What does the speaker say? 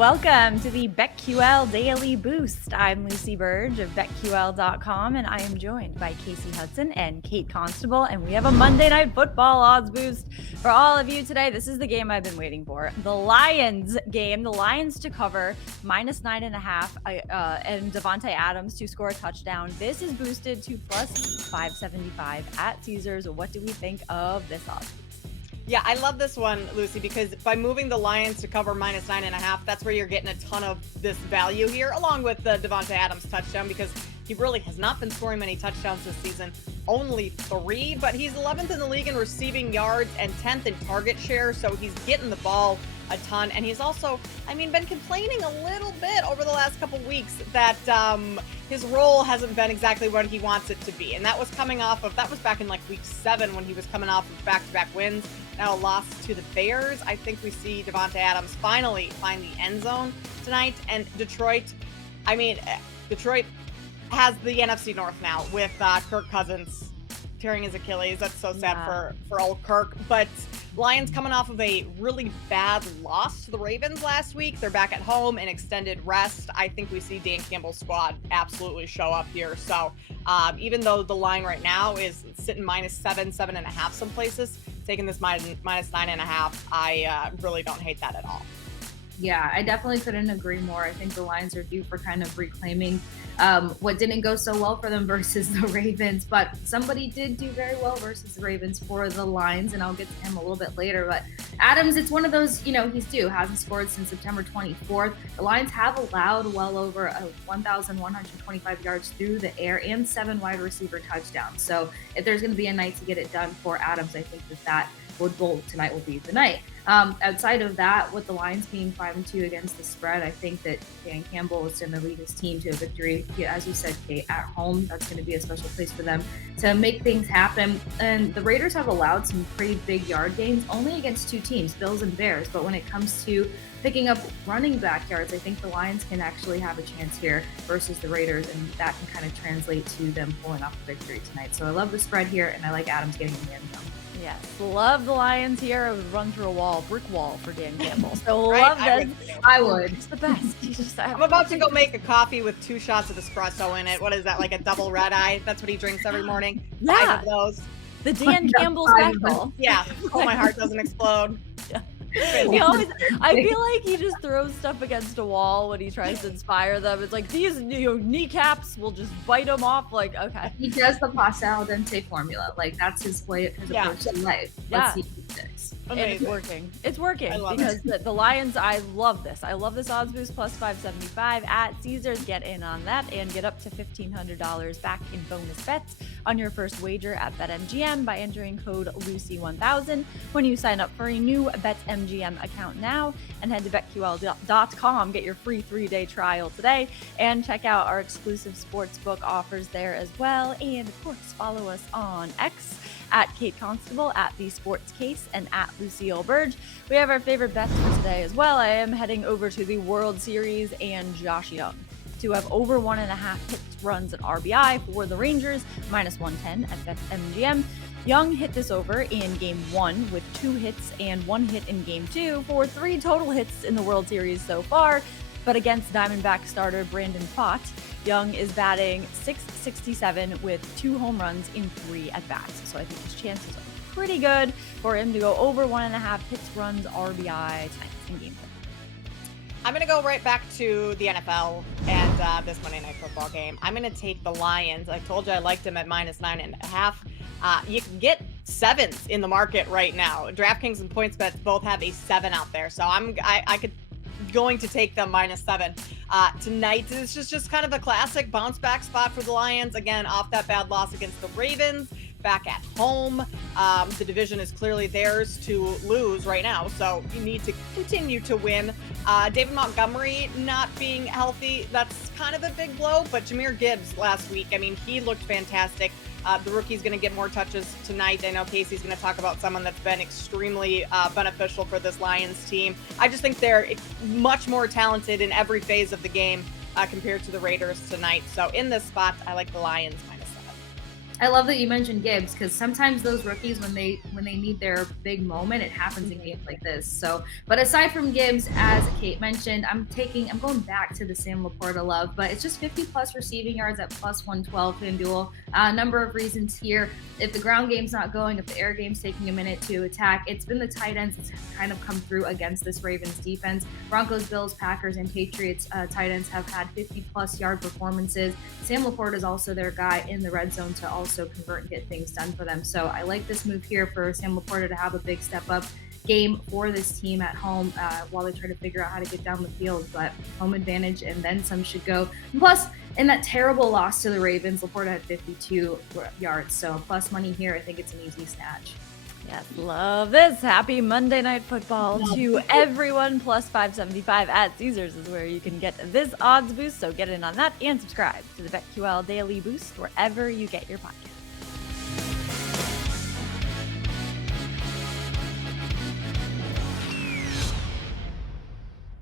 welcome to the BetQL Daily Boost. I'm Lucy Burge of BetQL.com, and I am joined by Casey Hudson and Kate Constable, and we have a Monday Night Football odds boost for all of you today. This is the game I've been waiting for. The Lions game, the Lions to cover -9.5, and Devontae Adams to score a touchdown. This is boosted to plus 575 at Caesars. What do we think of this odds? Yeah, I love this one, Lucy, because by moving the Lions to cover -9.5, that's where you're getting a ton of this value here, along with the Devontae Adams touchdown, because he really has not been scoring many touchdowns this season, only 3, but he's 11th in the league in receiving yards and 10th in target share, so he's getting the ball a ton. And he's also, been complaining a little bit over the last couple weeks that his role hasn't been exactly what he wants it to be. And that was back in like week 7 when he was coming off of back-to-back wins. Now a loss to the Bears. I think we see Devontae Adams finally find the end zone tonight. And Detroit has the NFC North now with Kirk Cousins tearing his Achilles. That's so sad for old Kirk. But Lions coming off of a really bad loss to the Ravens last week. They're back at home in extended rest. I think we see Dan Campbell's squad absolutely show up here. So even though the line right now is sitting -7, 7.5 some places, taking this -9.5, I really don't hate that at all. Yeah, I definitely couldn't agree more. I think the Lions are due for kind of reclaiming what didn't go so well for them versus the Ravens, but somebody did do very well versus the Ravens for the Lions, and I'll get to him a little bit later. But Adams, it's one of those, he's due, hasn't scored since September 24th. The Lions have allowed well over 1,125 yards through the air and 7 wide receiver touchdowns. So if there's going to be a night to get it done for Adams, I think that tonight will be the night. Outside of that, with the Lions being 5-2 against the spread, I think that Dan Campbell is going to lead his team to a victory. As you said, Kate, at home, that's going to be a special place for them to make things happen. And the Raiders have allowed some pretty big yard gains only against 2 teams, Bills and Bears. But when it comes to picking up running back yards, I think the Lions can actually have a chance here versus the Raiders, and that can kind of translate to them pulling off a victory tonight. So I love the spread here, and I like Adams getting in the end zone. Yes, love the Lions here. I would run through a brick wall for Dan Campbell. So Right? love this. I would. He's the best. I'm about to go make a coffee with 2 shots of espresso in it. What is that, like a double red eye? That's what he drinks every morning. Yeah. 5 of those. The Dan Campbell special. Yeah. Oh, my heart doesn't explode. Yeah. I feel like he just throws stuff against a wall when he tries to inspire them. It's like these kneecaps will just bite him off. Like, okay. He does the pasta al dente formula. Like, that's his approach to life. Let's see if he sticks. And it's working. It's working because the Lions, I love this. I love this odds boost plus 575 at Caesars. Get in on that and get up to $1,500 back in bonus bets on your first wager at BetMGM by entering code Lucy1000 when you sign up for a new BetMGM account now, and head to BetQL.com. Get your free 3-day trial today and check out our exclusive sportsbook offers there as well. And of course, follow us on X at Kate Constable, at The Sports Case, and at Lucille Burge. We have our favorite bets for today as well. I am heading over to the World Series and Josh Young to have over 1.5 hit runs at RBI for the Rangers, -110 at BetMGM. Young hit this over in Game 1 with 2 hits and 1 hit in Game 2 for 3 total hits in the World Series so far. But against Diamondback starter Brandon Pfaadt, Young is batting .667 with 2 home runs in 3 at-bats. So I think his chances are pretty good for him to go over 1.5 hits, runs, RBI tonight in Game 4. I'm going to go right back to the NFL and this Monday Night Football game. I'm going to take the Lions. I told you I liked them at -9.5. You can get 7s in the market right now. DraftKings and PointsBet both have a 7 out there. So I could going to take them -7 tonight. It's just kind of a classic bounce back spot for the Lions. Again, off that bad loss against the Ravens, back at home. The division is clearly theirs to lose right now, so you need to continue to win. David Montgomery not being healthy, that's kind of a big blow, but Jahmyr Gibbs last week, he looked fantastic. The rookie's going to get more touches tonight. I know Casey's going to talk about someone that's been extremely beneficial for this Lions team. I just think they're much more talented in every phase of the game compared to the Raiders tonight. So in this spot, I like the Lions -7. I love that you mentioned Gibbs, because sometimes those rookies, when they need their big moment, it happens in games like this. So, but aside from Gibbs, as Kate mentioned, I'm going back to the Sam Laporta love, but it's just 50 plus receiving yards at plus 112 FanDuel. Number of reasons here. If the ground game's not going, if the air game's taking a minute to attack, it's been the tight ends that's kind of come through against this Ravens defense. Broncos, Bills, Packers, and Patriots tight ends have had 50 plus yard performances. Sam Laporta is also their guy in the red zone to also convert and get things done for them. So I like this move here for Sam Laporta to have a big step up game for this team at home while they try to figure out how to get down the field. But home advantage and then some should go. And plus, in that terrible loss to the Ravens, Laporta had 52 yards. So plus money here, I think it's an easy snatch. Yes, love this. Happy Monday Night Football to everyone. Plus 575 at Caesars is where you can get this odds boost. So get in on that and subscribe to the BetQL Daily Boost wherever you get your podcast.